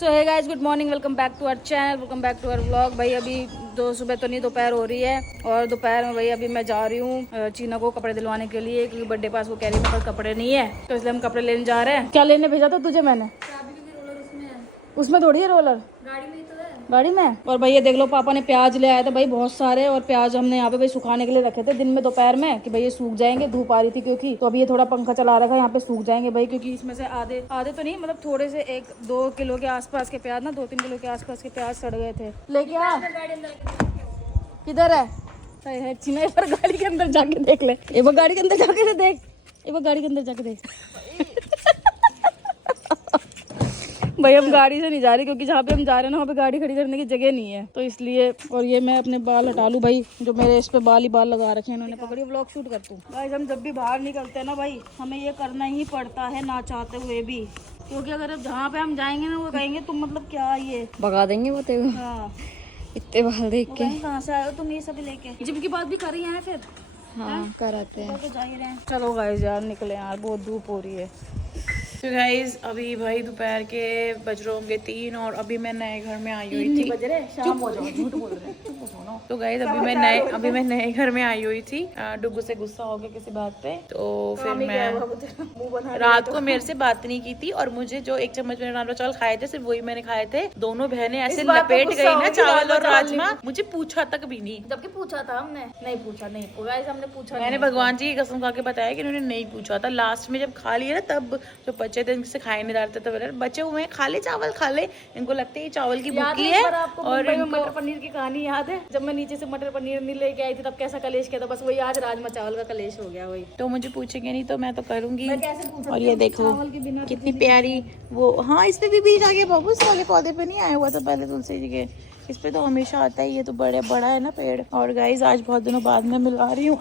So hey guys, good morning, welcome back to our channel, welcome back to our vlog. भाई अभी सुबह तो नहीं, दोपहर हो रही है और दोपहर में भाई अभी मैं जा रही हूँ चीना को कपड़े दिलवाने के लिए, क्योंकि बर्थडे पास वो कह रही है मेरे पास कपड़े नहीं है, तो इसलिए हम कपड़े लेने जा रहे हैं। क्या लेने भेजा था तुझे मैंने? उसमें थोड़ी है रोलर, गाड़ी में ही तो है। गाड़ी में। और भाई ये देख लो, पापा ने प्याज ले आए थे भाई बहुत सारे, और प्याज हमने यहाँ पे भाई सुखाने के लिए रखे थे दिन में दोपहर में कि भाई ये सूख जाएंगे, धूप आ रही थी क्योंकि। तो अभी ये थोड़ा पंखा चला रखा है, यहाँ पे सूख जाएंगे भाई, क्योंकि इसमें से आधे आधे तो नहीं, मतलब थोड़े से 1-2 किलो के आसपास के प्याज ना, 2-3 किलो के आसपास के प्याज सड़ गए थे। लेके आ। किधर है चीना? एक बार गाड़ी के अंदर जाके देख ले, एक बार गाड़ी के अंदर जाके देख, एक बार गाड़ी के अंदर जाके देख। भाई हम गाड़ी से नहीं जा रहे, क्योंकि जहाँ पे हम जा रहे हैं ना वहाँ पे गाड़ी खड़ी करने की जगह नहीं है, तो इसलिए। और ये मैं अपने बाल हटा लूँ भाई, जो मेरे इस पे बाल ही बाल लगा रखे हैं इन्होंने। पकड़ी व्लॉग शूट कर तू। गाइस हम जब भी बाहर निकलते हैं ना भाई, हमें ये करना ही पड़ता है ना चाहते हुए भी, क्योंकि अगर जहाँ पे हम जाएंगे ना वो कहेंगे तुम मतलब क्या ये भगा देंगे वो तेरे। हाँ इतने बाल देख के कहाँ से आए हो तुम ये सब लेके? जिम की बात भी कर रही है फिर? हाँ कराते हैं तो जा ही रहे हैं। चलो गाइस यार निकले यार, बहुत धूप हो रही है। तो गाइज अभी भाई दोपहर के बज रहे होंगे 3 और अभी मैं नए घर में आई हुई थी। बज रहे शाम हो जाओ, झूठ बोल रहे हैं। तो गाइज अभी मैं नए घर में आई हुई थी। डुगू से गुस्सा हो गया किसी बात पे, तो फिर मैं रात को मेरे से बात नहीं की थी, और मुझे जो 1 चम्मच मैंने राजमा चावल खाए थे सिर्फ वही मैंने खाए थे। दोनों बहनें ऐसे लपेट गई ना चावल और राजमा, मुझे पूछा तक भी नहीं। जबकि पूछा था हमने, नहीं पूछा, नहीं गाइस हमने पूछा। मैंने भगवान जी की कसम खा के बताया कि उन्होंने नहीं पूछा था। लास्ट में जब खा लिया ना, तब जो बच्चे थे इनसे खाए नहीं डालते थे, बचे हुए खा ले चावल खा ले, इनको लगता है ये चावल की भूखी है। और मटर पनीर की कहानी याद है? जब मैं नीचे से मटर पनीर नहीं लेके आई थी तब कैसा कलेश किया था, बस वही आज राजमा चावल का कलेश हो गया वही। तो मुझे पूछेंगे नहीं तो मैं तो करूंगी। और ये देखो कितनी प्यारी वो, हाँ इस पे भी बीज आ गया बाबू, इस वाले पौधे पे नहीं आया हुआ था पहले तुलसी जी के, इस पे तो हमेशा आता है, ये तो बड़ा है ना पेड़। और गाइस आज बहुत दिनों बाद मैं मिला रही हूँ।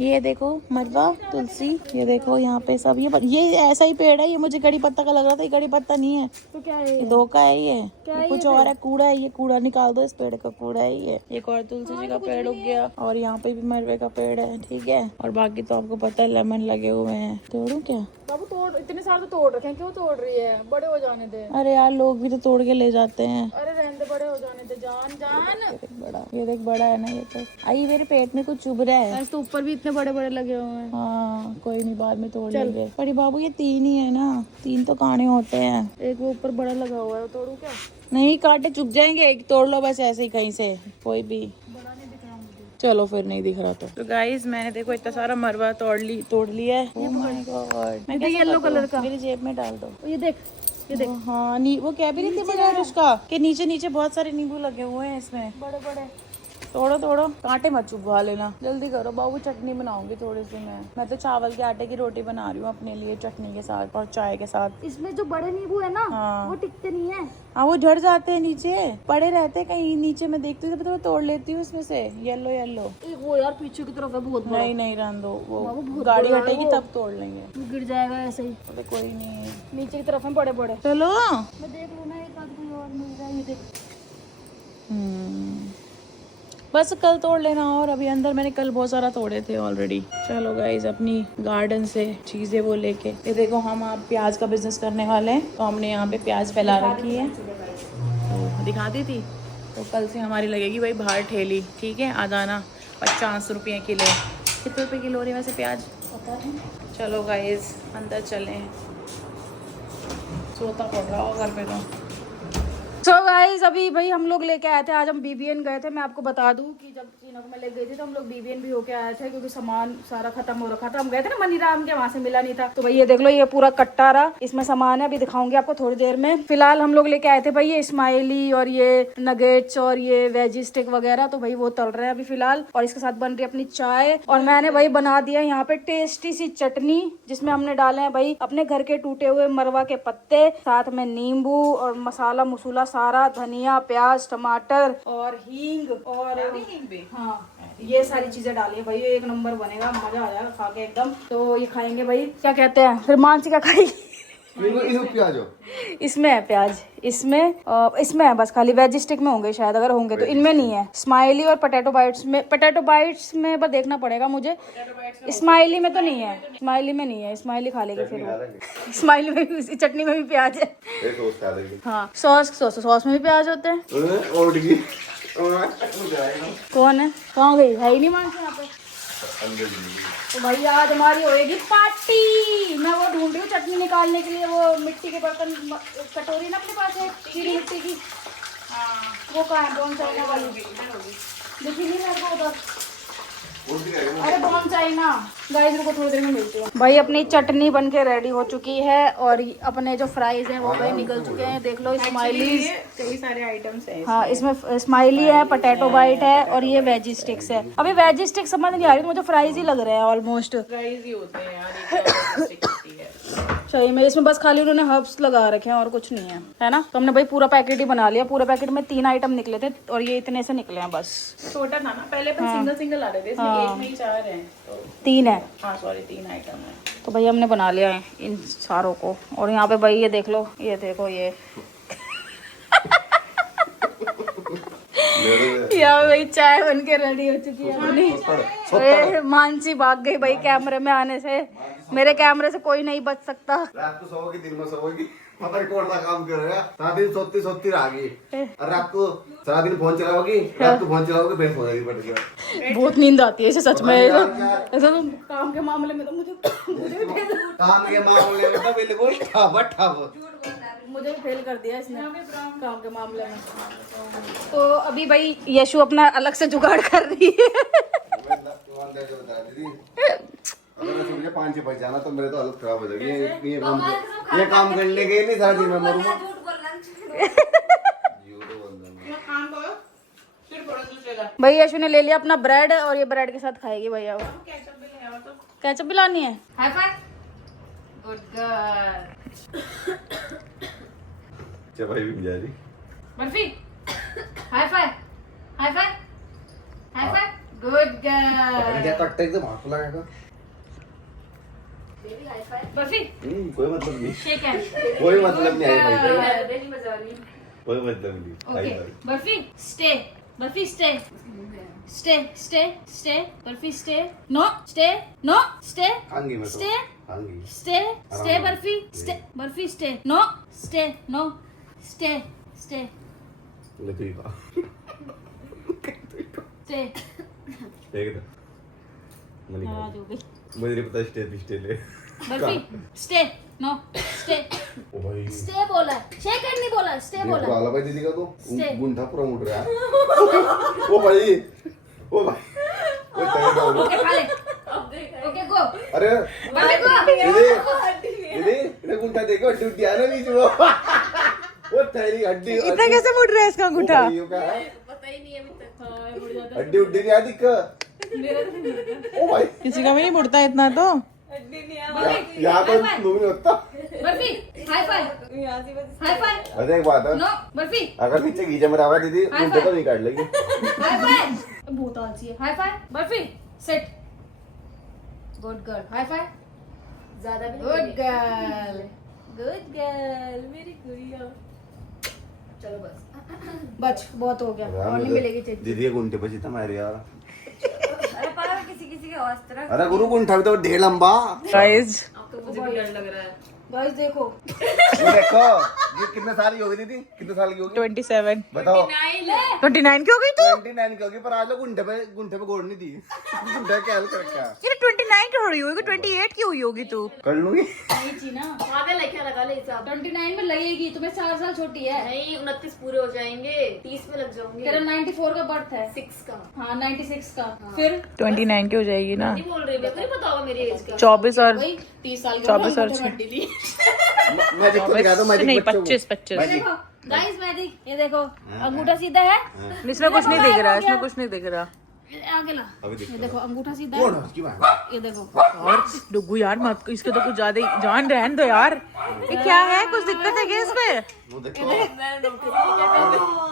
ये देखो मरवा तुलसी, ये देखो यहाँ पे सब ये ऐसा ही पेड़ है। ये मुझे कड़ी पत्ता का लग रहा था, ये कड़ी पत्ता नहीं है। तो क्या है ये? धोखा है ये कुछ और है, कूड़ा है ये, कूड़ा निकाल दो, इस पेड़ का कूड़ा है ये। एक और तुलसी जी का पेड़ उग गया, और यहाँ पे भी मरवे का पेड़ है, ठीक है। और बाकी तो आपको पता है लेमन लगे हुए हैं। तोड़ू क्या बाबू? तोड़, इतने सारे तो तोड़ रखे हैं, क्यों तोड़ रही है? बड़े हो जाने दे। अरे यार लोग भी तो तोड़ के ले जाते हैं। अरे रहने दे, बड़े हो जाने दे। जान ये देख बड़ा है ना, ये तो आई मेरे पेट में कुछ चुभ रहा है। तो ऊपर भी इतने बड़े बड़े लगे हुए हैं। हाँ कोई नहीं, बाद में तोड़ लेंगे। पर बाबू ये 3 ही है ना, 3 तो काने होते हैं। एक वो ऊपर बड़ा लगा हुआ है, तोड़ू क्या? नहीं कांटे चुभ जाएंगे, एक तोड़ लो बस ऐसे ही कहीं से, कोई भी। चलो फिर नहीं दिख रहा तो गाइस मैंने देखो इतना सारा मरवा तोड़ लिया है। ओह माय गॉड, मैं येलो कलर का मेरी जेब में डाल दो। ये देख हाँ वो क्या भी नहीं थी मजा उसका, कि नीचे बहुत सारे नींबू लगे हुए हैं इसमें, बड़े बड़े। तोड़ो कांटे मत चुभवा लेना, जल्दी करो बाबू। चटनी बनाऊंगी थोड़ी सी मैं तो चावल के आटे की रोटी बना रही हूँ अपने लिए, चटनी के साथ और चाय के साथ। इसमें जो बड़े नींबू है ना, हाँ। वो टिकते नहीं है। हाँ वो झड़ जाते हैं, नीचे पड़े रहते हैं कहीं नीचे। मैं देखती हूँ तो तोड़ लेती हूँ इसमें से येलो। एक वो यार पीछे की तरफ है बहुत बड़ा। नहीं रहने दो, वो गाड़ी हटेगी तब तोड़ लेंगे, गिर जाएगा ऐसे ही। तो कोई नहीं, नीचे की तरफ है बड़े बड़े। चलो मैं देख लूँ ना, एक आध कोई और मिल जाए। ये देख बस कल तोड़ लेना। और अभी अंदर मैंने कल बहुत सारा तोड़े थे ऑलरेडी। चलो गाइज अपनी गार्डन से चीजें वो लेके, ये देखो हम आप प्याज का बिजनेस करने वाले हैं, तो हमने यहाँ पे प्याज फैला रखी है, तो दिखा दी थी। तो कल से हमारी लगेगी भाई बाहर ठेली, ठीक है। आ जाना, 50 रुपये किलो। कितने रुपये किलो हो रही है वैसे प्याज? चलो गाइज अंदर चलें, सोता पड़ रहा हो घर पे तो। So guys, अभी भाई हम लोग लेके आए थे, आज हम BBN गए थे। मैं आपको बता दूं कि जब चीना को मैं ले गई थी तो हम लोग BBN भी होके आए थे, क्योंकि सामान सारा खत्म हो रखा था। हम गए थे ना मनीराम के, वहाँ से मिला नहीं था। तो भाई ये देख लो, ये पूरा कट्टा रहा, इसमें सामान है, अभी दिखाऊंगी आपको थोड़ी देर में। फिलहाल हम लोग लेके आए थे भाई ये स्माइली और ये नगेट्स और ये वेजी स्टिक वगैरह, तो भाई वो तल रहे हैं अभी फिलहाल। और इसके साथ बन रही है अपनी चाय, और मैंने भाई बना दिया यहाँ पे टेस्टी सी चटनी, जिसमें हमने डाले हैं भाई अपने घर के टूटे हुए मरवा के पत्ते, साथ में नींबू और मसाला मसूला सारा, धनिया, प्याज, टमाटर और हींग, और हाँ ये सारी चीजें डाली है भाई। ये एक नंबर बनेगा, मजा आ जाएगा खा के एकदम। तो ये खाएंगे भाई, क्या कहते हैं फिर मानसी क्या खाएगी? इनको प्याज हो। इसमें है प्याज, इसमें है बस, खाली वेज स्टिक में होंगे शायद, अगर होंगे तो इनमें नहीं है। स्माइली और पोटैटो बाइट्स में बस देखना पड़ेगा मुझे, स्माइली में तो नहीं है, स्माइली में नहीं है, स्माइली खा लेगी फिर वो। स्माइली में भी, चटनी में भी प्याज है। हाँ, सॉस में भी प्याज होते हैं। कौन है, कहाँ गई, है ही नहीं मांग यहाँ पे। तो भाई आज हमारी होएगी पार्टी। मैं वो ढूंढ रही हूँ चटनी निकालने के लिए, वो मिट्टी के बर्तन, कटोरी ना अपने पास है चीनी मिट्टी की, वो कहाँ है, बॉन चाइना वाली देखी नहीं मेरे को उधर। अरे बॉन चाइना। गाइस रुको थोड़ी देर में मिलती हूँ। भाई अपनी चटनी बन के रेडी हो चुकी है और अपने जो फ्राइज हैं वो भाई निकल चुके हैं, देख लो। स्माइलीज, कई सारे आइटम्स हैं। हाँ इसमें स्माइली है, पोटैटो बाइट है और ये वेजी स्टिक्स है। अभी वेजी स्टिक्स समझ नहीं आ रही, मुझे फ्राइज ही लग रहे हैं ऑलमोस्ट। फ्राइज ही होते हैं यार, एक स्टिक होती है। सही में इसमें बस खाली उन्होंने हर्ब्स लगा रखे हैं और कुछ नहीं है ना। तो हमने भाई पूरा पैकेट ही बना लिया। पूरे पैकेट में 3 आइटम निकले थे और ये इतने से निकले हैं बस। छोटा था ना, पहले अपन सिंगल आ रहे थे, इसमें एक में ही 4 हैं तो 3 है। हाँ सॉरी 3 आइटम है। तो भाई हमने बना लिया है इन सारों को। और यहाँ पे भाई ये देख लो, ये देखो ये यहाँ भाई चाय बन के रेडी हो चुकी है अपनी। मानसी भाग गई भाई कैमरे में आने से, मेरे कैमरे से कोई नहीं बच सकता। रात को सोओगी, दिन में सोओगी, पता नहीं कौन सा काम कर रहा है। सारा दिन सोती रह गई और रात को सारा दिन फोन चलाओगी, रात को फोन चलाओगी, फिर सो जाएगी पट के। बहुत नींद आती है ऐसे सच में। ऐसा तो काम के मामले में तो मुझे भी फेल, काम के मामले में तो बिल्कुल ठप मुझे भी फेल कर दिया इसने काम के मामले में। तो अभी भाई यशु अपना अलग से जुगाड़ कर रही है। अगर मैं मुझे 5 बज जाना तो मेरे तो हालत खराब हो जाएगी। ये काम करने के नहीं सारा दिन मैं मरूंगा। भाई यशु ने ले लिया अपना ब्रेड और ये ब्रेड के साथ खाएगी भैया। केचप भी लानी है। High five, good girl. भाई भी जा रही barfi, high five, high five, high five, good girl. क्या कट्टे एकदम हाथ लगाएगा। बर्फी, कोई मतलब नहीं, शेक हैंड, कोई मतलब नहीं है भाई, बेली बजा रही, कोई मतलब नहीं। Okay Barfi stay, Barfi stay, stay stay stay, Barfi stay, no stay, no stay, Khangi मैं तो stay, Khangi, stay stay, Barfi stay, Barfi stay, no stay, no stay, stay, ले तू ही खा, स्टे। देख दे मनी नाराज हो गई। मुझे नहीं पता स्टे ले बर्फी स्टे, नो स्टे, ओ भाई स्टे बोला, शेक हैंड नहीं बोला, स्टे बोला। काला भाई दीदी का तो Stay. गुंठा पूरा उठ रहा है। ओ भाई ओ ओके खा ले, ओके गो, अरे बर्फी गो। दीदी ये गुंठा देखो, हड्डी उठी है ना बीच में। वो तेरी हड्डी इतना कैसे मुड़ रहा है इसका अंगूठा? पता ही नहीं अभी तक। हड्डी उड्डी नहीं आती का। ओ भाई किसी का भी नहीं मुड़ता इतना तो। यहाँ तो मुंह नहीं होता। Barfi high five, high five, अरे एक बात है, नो बर्फी, अगर नीचे गीजा में रहा दीदी गुंठे तो नहीं काट लेगी। हाई फाइव, बहुत आलसी है। High five, Barfi sit, good girl, high five, ज्यादा भी गुड गर्ल, गुड गर्ल, मेरी गुड़िया। चलो बस बहुत हो गया और नहीं मिलेगी चीज। दीदी गुंठे पे सीता मारे यार। अरे पर किसी किसी के अस्त्र। अरे गुरु गुंठा भी तो ढेर लंबा। गाइस अब तो मुझे भी डर लग रहा है। गाइस देखो, ये देखो ये कितने साल की होगी दीदी, कितने साल की होगी 27, बताओ। 29 की हो गई तू? 29 की होगी, पर आज लोग गुंठे पे गोड़ नहीं दी। गुंठे क्या हल कर क्या यार 29 की हो रही होगी, 28 की हुई होगी तू। कर लूंगी। नहीं चीना आगे लेके लगा ले हिसाब। 29 में लगेगी, तुम्हें 4 साल छोटी है। नहीं 29 पूरे हो जाएंगे, 30 में लग जाऊंगी। तेरा 94 का बर्थ है, 6 का हाँ 96 का। फिर 29 की हो जाएगी ना। नहीं बोल रही, मेरे को नहीं पता होगा मेरी एज का। 24 और वही 30 साल 24 और मैजिक को दिखा दो, मैजिक नहीं बच्चों को। 25। देखो गाइस मैजिक, ये देखो अंगूठा सीधा है। इसमें कुछ नहीं दिख रहा, इसमें कुछ नहीं दिख रहा। आगे ला, ये देखो अंगूठा सीधा कौन है। है उसकी बात? ये देखो और डुगू यार मत, इसके तो कुछ ज्यादा ही जान रहन दो यार। ये क्या है, कुछ दिक्कत है क्या इसमें? वो देखो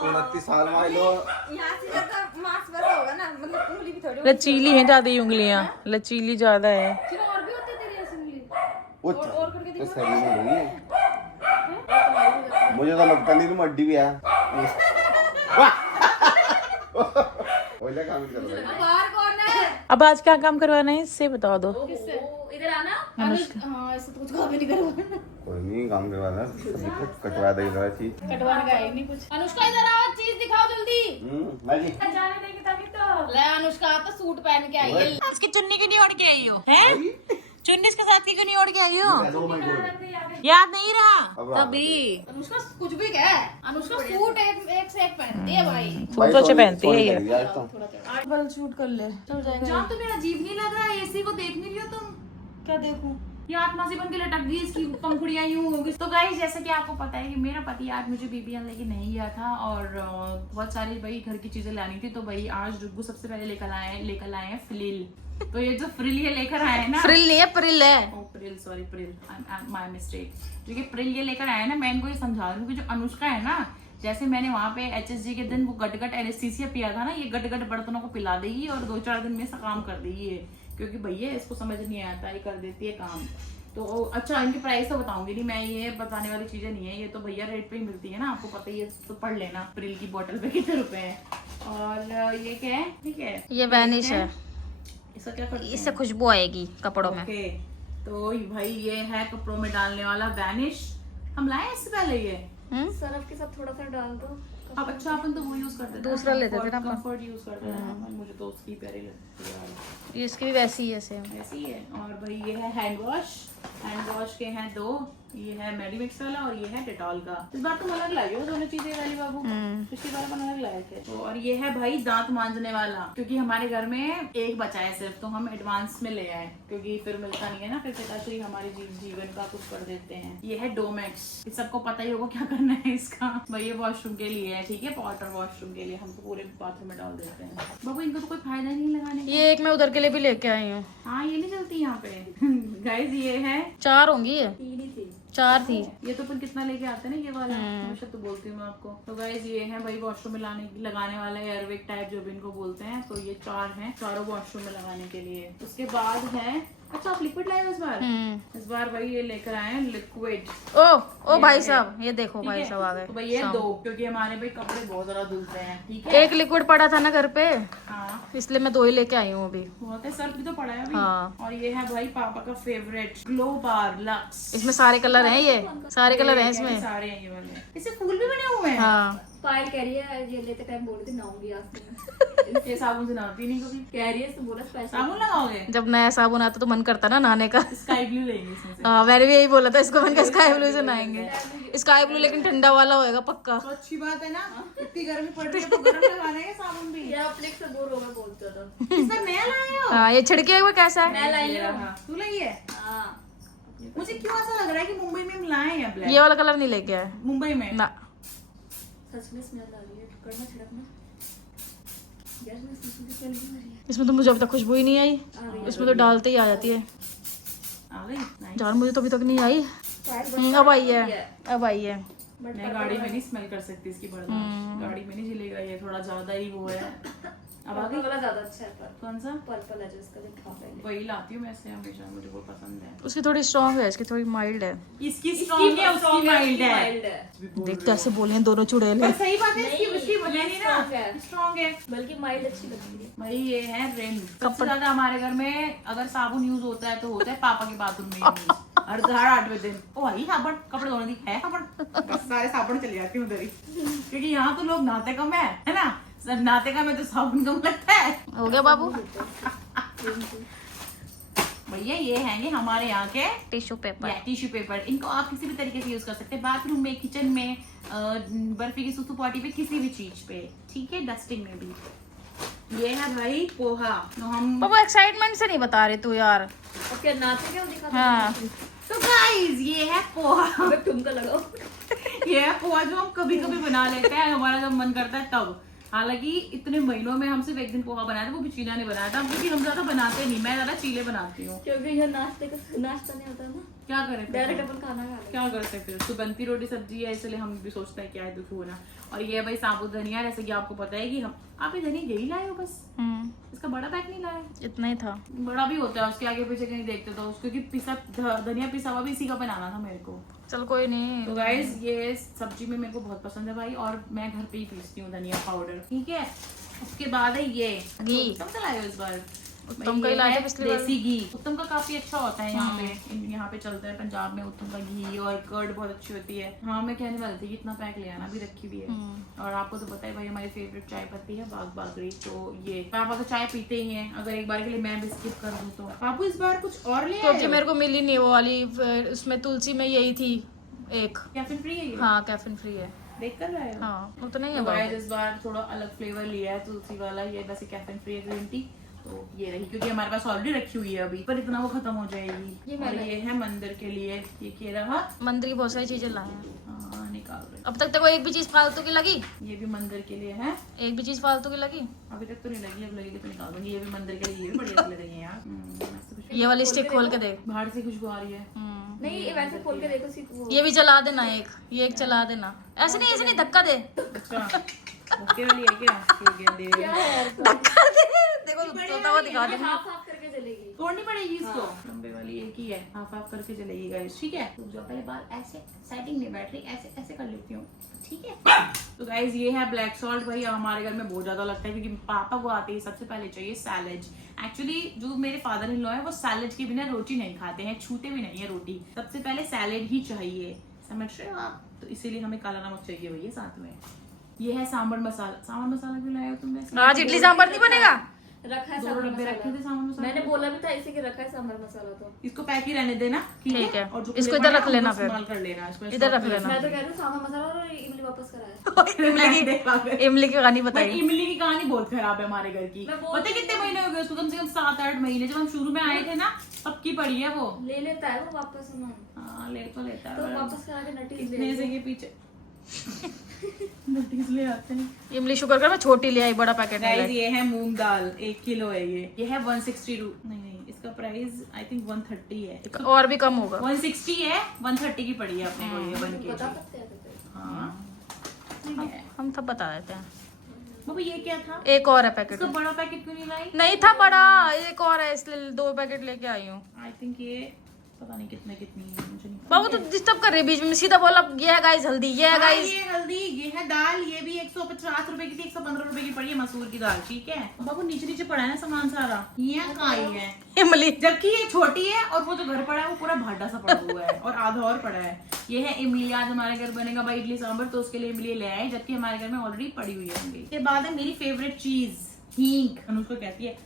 29 साल वाले लोग। यहाँ से ज्यादा मांस वैसा होगा ना, मतलब उंगली भी थोड़ी। लचीली है ज्यादा ही उंगलियां, लचीली ज्यादा है। फिर और भी होते तेरी ऐसी उंगली। वो तो सही में नहीं है। मुझे तो लगता नहीं तुम अड्डी भी है ओले काम कर रहे हैं। बाहर कौन है? अब आज क्या काम करवाना है इससे बता दो। किससे? इधर आना। अनुष्का। हाँ, ऐसे तो कुछ काम ही नहीं करवाना। कोई नहीं काम करवाना कटवा देगा चीज कटवाने का है नहीं कुछ। अनुष्का इधर आओ, चीज दिखाओ जल्दी। लाजी जाने देगी तभी तो। ले अनुष्का तो सूट पहन के आई है। इसकी चुन्नी क्यों नहीं ओढ़ के आई हो? हैं? चुन्नी इसके साथ की क्यों नहीं ओढ़ के आई हो? याद नहीं रहा तभी। अनुष्का कुछ भी क्या है? अनुष्का सूट एक से एक पहनती है भाई। सूट तो अच्छे पहनती है ये। बल शूट कर ले, चल जाएगा। जान तो मेरा अजीब नहीं लग रहा है, एसी को देख नहीं रही हो तुम? क्या देखूं? ये आत्मा से बन के लटक गई, इसकी पंखुड़ियां यूं हो गई। तो गाइस जैसे कि आपको पता है कि मेरा पति आज मुझे BBL लेके नहीं गया था और बहुत सारी भाई घर की चीजें लानी थी, तो भाई आज डुग्गू सबसे पहले लेकर आए हैं फ्रिल। तो ये जो फ्रिल ये लेकर आए हैं ना, फ्रिल नहीं है, प्रिल है। Pril, sorry Pril, my mistake. जो ये प्रिल ये लेकर आए हैं ना, मैं इनको ये समझा दूं कि जो अनुष्का है ना, जैसे मैंने वहाँ पे HSG के दिन वो गट एनेस्थीसिया पिया था ना, ये गट बर्तनों को पिला देगी और 2-4 दिन में से काम कर देगी ये, क्योंकि भैया इसको समझ नहीं आता, ये कर देती है काम। तो अच्छा इनकी प्राइस तो बताऊंगी नहीं मैं, ये बताने वाली चीजें नहीं है, ये तो भैया रेट पे ही मिलती है ना, आपको पता ही है, तो पढ़ लेना प्रिल की बोतल पे कितने रुपए है। और ये क्या है? ठीक है, ये वैनिश है, इसका क्या करते हैं? इससे खुशबू आएगी कपड़ों में। ओके, तो भाई ये है कपड़ों में डालने वाला वैनिश। हम लाए इससे पहले ये सरफ के साथ थोड़ा सा डाल दो। अब अच्छा अपन तो वो यूज करते थे, दूसरा लेते थे ना अपन। कंफर्ट यूज करते थे, मुझे तो उसकी प्यारी लगती है। ये इसकी भी वैसी ही है सेम। ऐसी ही है। और भाई ये है हैंड वॉश के हैं 2, ये है मेडिमिक्स वाला और ये है डेटॉल का। इस बार तुम अलग लाई हो दोनों चीजें वाली बाबू, पिछली बार अपन अलग लाए थे। तो और ये है भाई दांत मांजने वाला, क्योंकि हमारे घर में एक बचा है सिर्फ, तो हम एडवांस में ले आए, क्योंकि फिर मिलता नहीं है ना, फिर पिताश्री हमारे जीवन का कुछ कर देते हैं। ये है डोमेक्स, इस सबको पता ही होगा क्या करना है इसका। भाई ये वॉशरूम के लिए है, ठीक है, पॉट और वॉशरूम के लिए, हम तो पूरे बाथरूम में डाल देते हैं। बाबू इनको तो कोई फायदा नहीं लगाने का। ये एक मैं उधर के लिए भी लेके आई हूँ। हाँ ये नहीं चलती यहाँ पे गाइस। ये है 4 होंगी ये, 4 थी। ये तो अपन कितना लेके आते हैं ना ये वाला, हमेशा तो बोलती हूँ मैं आपको। तो गाइस ये है भाई वॉशरूम में लगाने वाला एयरविक टाइप जो भी इनको बोलते हैं। तो ये 4 हैं, चारों वॉशरूम में लगाने के लिए। उसके बाद है, अच्छा आप लिक्विड लाए हो इस बार भाई ये लेकर आए हैं लिक्विड। ओ भाई साहब ये देखो भाई साहब आ गए। तो भाई ये 2, क्योंकि हमारे भाई कपड़े बहुत ज्यादा धुलते हैं, ठीक है। एक लिक्विड पड़ा था ना घर पे, हाँ इसलिए मैं 2 ही लेके आई हूँ अभी। बहुत है, सर्फ भी तो पड़ा है अभी। हाँ। और ये है भाई पापा का फेवरेट ग्लो बार लक्स। इसमें सारे कलर हैं, ये सारे कलर हैं इसमें। सारे हैं ये वाले, इससे फूल भी बने हुए हैं। हाँ पायल कह रही है ये लेते टाइम बोल रही थी नहाऊंगी आज ये साबुन से नहाती नहीं कभी, कह रही है इससे बोला स्पेशल साबुन लगाओगे? जब नया साबुन आता तो मन करता ना नहाने का। स्काई ब्लू लेंगे इसमें से। हाँ मैंने भी यही बोला था इसको, मैंने स्काई ब्लू से नहाएंगे। स्काई ब्लू लेकिन ठंडा वाला होएगा पक्का। तो अच्छी बात है ना, इतनी गर्मी पड़ रही है तो गर्म लगाना है साबुन भी। ये अपने से बोर होगा बहुत ज्यादा। इस बार नया लाए हो? हाँ ये छिड़के हुए कैसा है? मैं लाई हूँ। हाँ, तू लाई है? हाँ मुझे क्यों ऐसा लग रहा है कि मुंबई में हम लाए हैं ब्लैक। ये वाला कलर नहीं लेके आए मुंबई में ना। सच में स्मेल आ रही है, करना छिड़कना यार, मैं स्मेल भी आ रही है। इसमें तो मुझे अभी तक खुशबू ही नहीं आई, इसमें तो डालते ही आ जाती है। आ गई nice। जान मुझे तो अभी तक नहीं आई। अब आई है, अब आई है। मैं गाड़ी में नहीं स्मेल कर सकती इसकी बर्दाश्त, गाड़ी में नहीं झिलेगा ये, थोड़ा ज्यादा ही वो है। अब आ गई वाला ज्यादा अच्छा है, पर कौन सा? पर्पल है जो इसका दिखा पहले। वही लाती हूँ मैं से हमेशा, मुझे वो पसंद है। उसकी थोड़ी स्ट्रॉन्ग है, इसकी थोड़ी माइल्ड है। इसकी स्ट्रॉन्ग है, उसकी माइल्ड है। देख कैसे बोले हैं दोनों चुड़ैले। पर सही बात है, इसकी नहीं ना strong है। स्ट्रॉन्ग है। बल्कि माइल्ड अच्छी लगती है। भाई ये है रिन। सबसे ज्यादा हमारे घर में अगर साबुन यूज होता है तो होता है पापा के बाथरूम में यूज। हर 8वें दिन ओ भाई साबुन, कपड़े धोने की है साबुन, बस सारे साबुन चले जाती हूँ उधर ही, क्योंकि यहाँ तो लोग नहाते कम है ना, सब नहाते कम है तो साबुन कम लगता है। हो गया बाबू। भैया ये हैं हमारे यहाँ के टिश्यू पेपर। Tissue paper. इनको आप किसी भी तरीके से यूज कर सकते हैं, बाथरूम में, किचन में, बर्फी की सुसु पार्टी पे, किसी भी चीज पे, ठीक है, डस्टिंग में भी। ये है भाई पोहा, तो हम बाबू एक्साइटमेंट से नहीं बता रहे तू यार। और क्या नाते क्या दिखा? हाँ तो गाइस ये है पोहा। अबे ठुमका लगाओ। ये है पोहा जो हम कभी कभी बना लेते हैं, हमारा जब मन करता है तब। हालांकि इतने महीनों में हम सिर्फ एक दिन पोहा बनाया था, वो भी चीला ने बनाया था, क्योंकि हम ज्यादा बनाते नहीं, मैं ज्यादा चीले बनाती हूँ। क्योंकि यह नाश्ते का नाश्ता नहीं होता ना। क्या करें फिर? डायरेक्ट अपन खाना खा लेंगे। क्या करते हैं फिर? तो बनती रोटी सब्जी है, इसलिए हम भी सोचते हैं क्या है दुखी होना। और ये भाई साबुत धनिया, जैसे कि आपको पता है कि हम आप ये धनिया यही लाए हो बस, इसका बड़ा पैक नहीं लाए। इतना ही था। बड़ा भी होता है, उसके आगे पीछे कहीं देखते तो उसको, क्योंकि पिसा धनिया पिसा हुआ भी इसी का बनाना था मेरे को। चल कोई नहीं। तो गाइस ये सब्जी में मेरे को बहुत पसंद है भाई, और मैं घर पे ही पीसती हूँ धनिया पाउडर, ठीक है। उसके बाद है ये घी। उत्तम लाए हो इस बार? उत्तम का ही लाए थे पिछली बार। देसी घी उत्तम का काफी अच्छा होता है यहाँ पे, यहाँ पे चलता है पंजाब में उत्तम का घी, और कर्ड बहुत अच्छी होती है। हाँ मैं कहने वाली थी कि इतना पैक ले आना, भी रखी हुई है। और आपको तो पता है भाई हमारी फेवरेट चाय पत्ती है बाग बागड़ी, तो ये पापा तो चाय पीते ही हैं, अगर एक बार के लिए मैं भी स्किप कर दूँ तो। पापू इस बार कुछ और ले आए क्योंकि हो? मेरे को मिली नहीं वो वाली, उसमें तुलसी में यही थी एक। कैफीन फ्री है ये? हाँ कैफीन फ्री है। देख कर रहे हो? हाँ वो तो नहीं है तो बाबू। गाइस इस बार थोड़ा अलग फ्लेवर लिया है तुलसी वाला, ये वैसे कैफीन फ्री है ग्रीन टी, तो ये रही, क्योंकि हमारे पास ऑलरेडी रखी हुई है अभी, पर इतना वो खत्म हो जाएगी। और ये है मंदिर के लिए, ये रहा। मंदिर की बहुत सारी चीजें लाए हैं। हाँ निकाल रहे। अब तक तो कोई एक भी चीज फालतू की लगी? ये भी मंदिर के लिए है। एक भी चीज फालतू की लगी? अभी तक तो नहीं लगी, अब लगेगी तो निकाल दूंगी। ये भी मंदिर के लिए, ये भी बढ़िया लग रही है यार। मस्त खुशबू। ये वाली स्टिक खोल के देख। बाहर से खुशबू आ रही है। नहीं ये वैसे खोल के देखो सीखो। ये भी चला देना एक, ये एक चला देना। ऐसे नहीं धक्का दे। अच्छा ओके वाली है क्या? ठीक है दे। क्या है यार? धक्का दे। देखो सोता हुआ दिखा दे। हाफ हाफ करके चलेगी। तोड़नी पड़ेगी इसको। लंबे वाली एक ही है, हाफ हाफ करके चलेगी गाइस, ठीक है। तो जो पहले बाल ऐसे सेटिंग नहीं बैठ रही, ऐसे ऐसे कर लेती हूँ, ठीक है। तो गाइस ये है ब्लैक सॉल्ट, भाई हमारे घर में बहुत ज्यादा लगता है, क्योंकि पापा को आते ही सबसे पहले चाहिए सैलेड। एक्चुअली जो मेरे फादर इन लॉ है वो सैलेड के बिना रोटी नहीं खाते हैं, छूते भी नहीं है रोटी, सबसे पहले सैलेड ही चाहिए, समझ रहे हो आप। तो इसीलिए हमें काला नमक चाहिए भैया साथ में। ये है सांभर मसाला। सांभर मसाला क्यों लाए हो तुम? आज इडली सांभर नहीं बनेगा? रखा है 2 सांभर डब्बे रखे थे मसाला। सांभर मसाला। मैंने बोला भी था इसी के रखा है सांभर मसाला, तो इसको पैक ही रहने देना, ठीक है। और जो इसको फ्लेवर इधर रख है, लेना वो फिर। इस्तेमाल कर लेना इसको, इधर रख लेना। मैं तो कह रही हूँ सांभर मसाला और इमली वापस कराया। इमली की कहानी भाई बताइए। इमली की कहानी बहुत खराब है हमारे घर की। मैं बोल पता है कितने महीने हो गए उसको? कम से कम 7-8 महीने। जब हम शुरू में आए थे ना तब की पड़ी है वो। ले लेता है वो वापस ना, हाँ ले तो लेता तो है, वापस करा के नटीज इतने से के पीछे नोटिस ले आते हैं। इमली शुगर कर मैं छोटी ले आई, बड़ा पैकेट नहीं गाइस लाई। ये है मूंग दाल, 1 किलो है ये है 160 नहीं इसका प्राइस आई थिंक 130 है, और भी कम होगा। 160 है, 130 की पड़ी है अपने को ये 1 बता kg। सकते हैं तो। हाँ हम सब बता देते हैं। बाबू ये क्या था? एक और है पैकेट। इसका बड़ा पैकेट क्यों नहीं लाई? नहीं था बड़ा, एक और है इसलिए 2 पैकेट लेके आई हूँ। आई थिंक ये पता नहीं कितनी है, मुझे नहीं बाबू तो डिस्टर्ब कर रही है बीच में, सीधा बोला ये है गाइस हल्दी, ये है हाँ, गाइस। ये हल्दी, ये है दाल, ये भी 150 रुपए की थी, 115 रुपए की पड़ी है मसूर की दाल, ठीक है। बाबू नीचे नीचे पड़ा है ना सामान सारा, ये कहाँ है? इमली जबकि ये छोटी है और वो जो घर पड़ा है वो पूरा भाटा सा पड़ा हुआ है और आधा और पड़ा है। ये है इमली, आज हमारे घर बनेगा भाई इडली सांभर, तो उसके लिए इमली ले आए, जबकि हमारे घर में ऑलरेडी पड़ी हुई है इमली। के बाद है मेरी फेवरेट चीज हींग, अनुष्का कहती है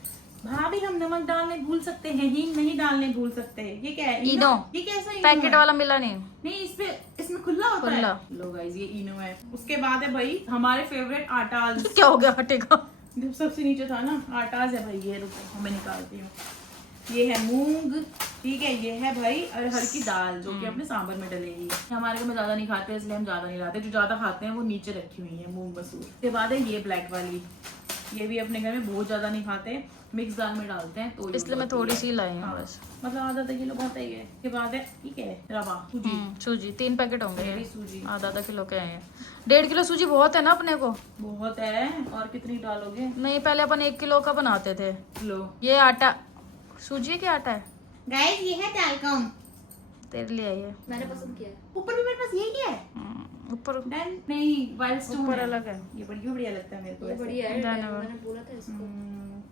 भाभी हम नमक डालने भूल सकते हैं, हींग नहीं डालने भूल सकते। ये क्या है? इनो। ये कैसा इनो पैकेट है? वाला मिला नहीं। नहीं इसमें खुला होता खुला। है। लो गाइस ये इनो है। उसके बाद है भाई हमारे फेवरेट आटाज। क्या हो गया हटेगा? जो सबसे नीचे था ना आटाज है भाई, ये रुको मैं निकालती हूँ। ये है मूंग, ठीक है। ये है भाई अरहर की दाल जो कि अपने सांभर में डलेगी। हमारे घर में ज्यादा नहीं खाते इसलिए हम ज्यादा नहीं लाते, जो ज्यादा खाते हैं वो नीचे रखी हुई है मूंग मसूर। उसके बाद है ये ब्लैक वाली, ये भी अपने घर में बहुत ज्यादा नहीं खाते, मिक्स दाल में डालते हैं तो इसलिए मैं थोड़ी सी लाई हूँ बस। मतलब आधा किलो बहुत है ये। के बाद है ठीक है रवा सूजी, सूजी 3 पैकेट होंगे ये भी ये। सूजी आधा किलो के हैं। 1.5 किलो सूजी बहुत है ना अपने को? बहुत है। और कितनी डालोगे? नहीं पहले अपन 1 किलो का बनाते थे। लो ये आटा सूजी है कि आटा है? गाइस ये है टैलकम, तेरे लिए है ये। मैंने पसंद किया है। ऊपर भी मेरे पास यही है। ऊपर डन नहीं वाइल्ड स्टोन ऊपर अलग है। ये बढ़िया लगता है मेरे को ये ऐसे। बढ़िया है, धन्यवाद। मैंने बोला था इसको।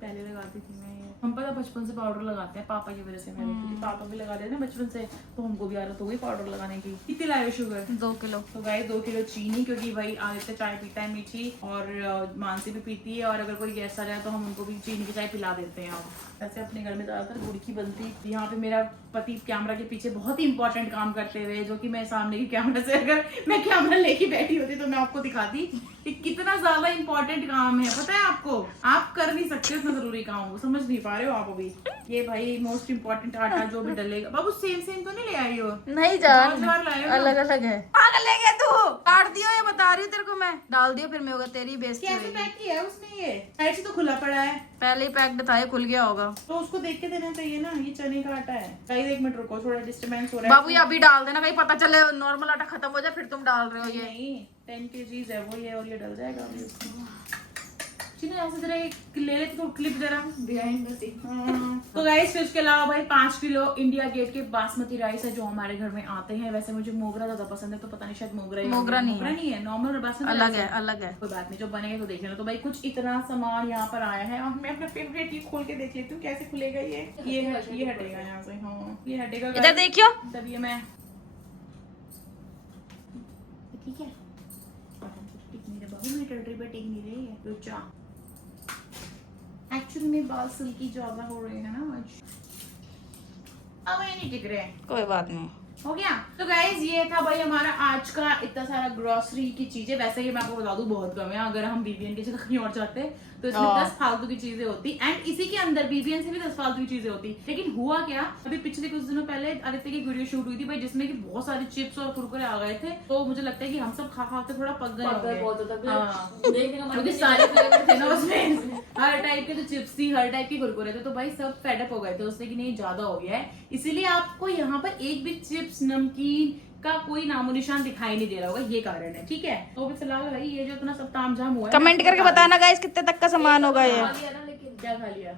पहले लगाती थी मैं ये। हम पता बचपन से पाउडर लगाते हैं पापा की वजह से, मेरे क्योंकि पापा भी लगा रहे थे ना बचपन से, तो हमको भी आदत हो गई पाउडर लगाने की। कितनी लाए शुगर? 2 किलो। तो गाइस 2 किलो चीनी, क्योंकि भाई आदित्य चाय पीता है मीठी और मानसी भी पीती है, और अगर कोई गेस्ट आ जाए तो हम उनको भी चीनी की चाय पिला देते हैं। अब ऐसे अपने घर में ज्यादातर गुड़ की बनती। यहाँ पे मेरा पति कैमरा के पीछे बहुत ही इंपॉर्टेंट काम करते हुए, जो कि मैं सामने की कैमरा से अगर मैं कैमरा लेके बैठी होती तो मैं आपको दिखाती। ये कितना ज्यादा इम्पोर्टेंट काम है पता है आपको। आप कर नहीं सकते इतना जरूरी काम, वो समझ नहीं पा रहे हो आप अभी। ये भाई मोस्ट इम्पोर्टेंट आटा जो भी डलेगा। बाबू सेम सेम तो नहीं ले आई हो? नहीं जान, ज्वार लाए हो? अलग अलग है। पागल ले गया तू, काट दियो, ये बता रही हूँ तेरे को मैं। डाल दियो फिर मैं होगा तेरी बेइज्जती कैसे होगी। पैक किया है उसने? ये ऐसे तो खुला पड़ा है। पहले ही पैक्ड था, ये खुल गया होगा। तो उसको देख के देना चाहिए ना, ये चने का आटा है। कहीं 1 मिनट रुको, थोड़ा डिस्टर्बेंस हो रहा है। बाबू ये अभी डाल देना, कहीं पता चले नॉर्मल आटा खत्म हो जाए फिर तुम डाल रहे हो ये। नहीं 10 kg है वो, ये और ये डल जाएगा अभी उसमें। चीनी ऐसे जरा एक ले ले तो क्लिप जरा बिहाइंड द सीन। तो गाइस फिर उसके अलावा भाई 5 किलो इंडिया गेट के बासमती राइस है जो हमारे घर में आते हैं। वैसे मुझे मोगरा ज्यादा पसंद है, तो पता नहीं शायद मोगरा नहीं है, नॉर्मल बासमती अलग राइस है, अलग है। कोई बात नहीं, जो बनेगा तो देख लेना। तो भाई कुछ इतना सामान यहाँ पर आया है और मैं अपना फेवरेट ये खोल के देख लेती हूँ कैसे खुलेगा ये हटेगा यहाँ से। हाँ ये हटेगा, इधर देखियो। तब ये मैं ठीक है। टिक नहीं रहे बाबू, मेरी टर्टरी पे टिक नहीं रही है। रुचा एक्चुअली में बाल सिल्की ज्यादा हो रहे हैं ना आज, अब ये नहीं टिक रहे। कोई बात नहीं, हो गया। तो गाइज ये था भाई हमारा आज का इतना सारा ग्रोसरी की चीजें। वैसे ही मैं आपको बता दूं बहुत कम है, अगर हम बीबीएन की जगह कहीं और जाते तो इसमें 10 फालतू की चीजें होती एंड इसी के अंदर बीबीएन से भी 10 फालतू की चीजें होती। लेकिन हुआ क्या, अभी पिछले कुछ दिनों पहले आदित्य की वीडियो शूट हुई थी भाई, जिसमें कि बहुत सारे चिप्स और कुरकुरे आ गए थे। तो मुझे लगता है कि हम सब खा खा के थोड़ा पक गए क्योंकि सारे फ्लेवर थे ना उसमें, हर टाइप के तो चिप्स थी, हर टाइप के कुरकुरे थे। तो भाई सब फेडअप हो गए थे उससे कि नहीं ज्यादा हो गया है। इसीलिए आपको यहाँ पर एक भी चिप्स नमकीन का कोई नामो निशान दिखाई नहीं दे रहा होगा, ये कारण है। ठीक है, तो अभी फिलहाल भाई ये जो इतना सब तामझाम हुआ है, कमेंट करके बताना गाइस कितने तक का सामान होगा ये। खा लिया ना, लेकिन क्या खा लिया?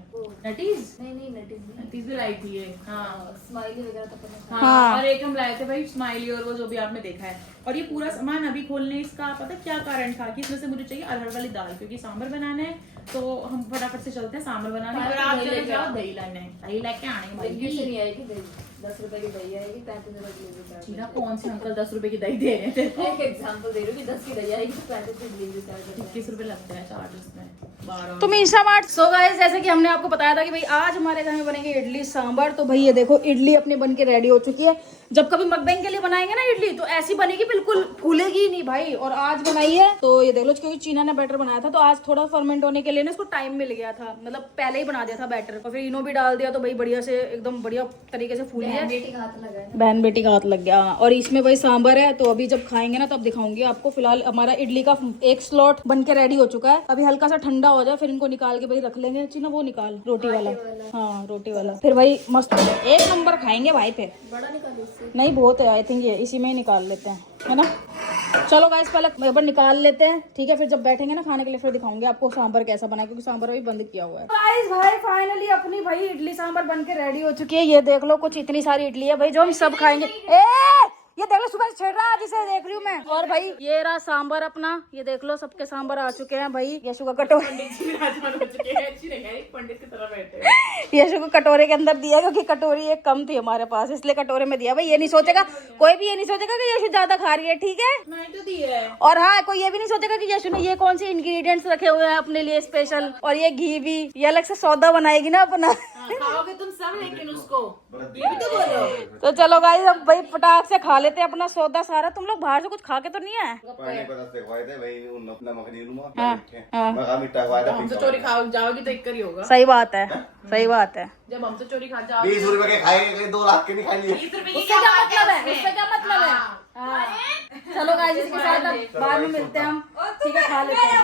नटीज नहीं नटीज भी लाई थी ये। हाँ स्माइली वगैरह तो पता हाँ, और एक हम लाए थे भाई स्माइली और वो जो भी आपने देखा है। और ये पूरा सामान अभी खोलने इसका पता क्या कारण था कि इसमें से मुझे चाहिए अरहर वाली दाल, क्योंकि सांभर बनाना है। तो हम फटाफट से चलते हैं सांभर बनाने। हाँ, और तो आप दही चले लेके जाओ आओ। दही लाने, दही लेके आने ब्लिंकिट से भाई। नहीं आएगी दही, 10 रुपए की दही आएगी, 35 रुपए की डिलीवरी जीना चार्ज। कौन से अंकल 10 रुपए की दही दे रहे थे? एक एग्जांपल दे रही हूँ कि 10 की दही आएगी तो 35 की डिलीवरी चार्ज। 21 रुपए लगता है चार्ज उसमें, 12। तुम इंस्टामार्ट। सो गाइस जैसे कि हमने आपको बताया था कि भाई आज हमारे घर में बनेंगे इडली सांभर। तो भाई ये देखो इडली अपनी बन के रेडी हो चुकी है। जब कभी मकबैंग के लिए बनाएंगे ना इडली तो ऐसी बनेगी, बिल्कुल फूलेगी नहीं भाई। और आज बनाई है तो ये देख लो, क्योंकि चीना ने बैटर बनाया था तो आज थोड़ा फर्मेंट होने के लिए ना इसको टाइम मिल गया था, मतलब पहले ही बना दिया था बैटर और फिर इनो भी डाल दिया। तो भाई बढ़िया से एकदम बढ़िया तरीके से फूली है। बेटी का हाथ लगा है। बहन बेटी का हाथ लग गया। और इसमें भाई सांभर है, तो अभी जब खाएंगे ना तब दिखाऊंगी आपको। फिलहाल हमारा इडली का एक स्लॉट बन के रेडी हो चुका है। अभी हल्का सा ठंडा हो जाए फिर इनको निकाल के भाई रख लेंगे। चीना वो निकाल रोटी वाला, हाँ रोटी वाला। फिर भाई मस्त एक नंबर खाएंगे भाई। फिर बड़ा निकालो इससे। नहीं बहुत है, आई थिंक ये इसी में ही निकाल लेते हैं, है ना। चलो गाइस पहले एक बार निकाल लेते हैं, ठीक है। फिर जब बैठेंगे ना खाने के लिए फिर दिखाऊंगे आपको सांभर कैसा बना, क्योंकि सांभर अभी बंद किया हुआ है। गाइस भाई फाइनली अपनी भाई इडली सांभर बन के रेडी हो चुकी है। ये देख लो कुछ इतनी सारी इडली है भाई जो हम सब खाएंगे। ये देख लो सुबह से छेड़ रहा है, जिसे देख रही हूँ मैं। और भाई ये रहा सांभर अपना, ये देख लो सबके सांभर आ चुके हैं भाई। यशु का कटोरे पंडित की तरह बैठे। यशु को कटोरे के अंदर दिया क्योंकि कटोरी एक कम थी हमारे पास, इसलिए कटोरे में दिया। भाई ये नहीं सोचेगा कोई भी, ये नहीं सोचेगा कि यशु ज्यादा खा रही है, ठीक है। नहीं तो दिया है। और हाँ कोई ये भी नहीं सोचेगा कि यशु ने ये कौन सी इंग्रेडिएंट्स रखे हुए हैं अपने लिए स्पेशल। और ये घी भी ये अलग से सौदा बनाएगी ना अपना। खाओगे तुम सब, लेकिन उसको ये भी तो बोलो। तो चलो गाइस अब भाई फटाक से खा लेते हैं अपना सौदा सारा। तुम लोग बाहर से कुछ खा के तो नहीं है? हमसे चोरी खा जाओगी तो एक ही होगा। सही बात है, सही बात है। जब हमसे चोरी खा जाओगे 20 रुपए के खाएंगे, 2 लाख के नहीं खाएंगे। 20 रुपए की उससे क्या मतलब है, उससे क्या मतलब है। हाँ। चलो गाइस इसके साथ अब बाद में मिलते हैं हम, ठीक है। खा लेते हैं।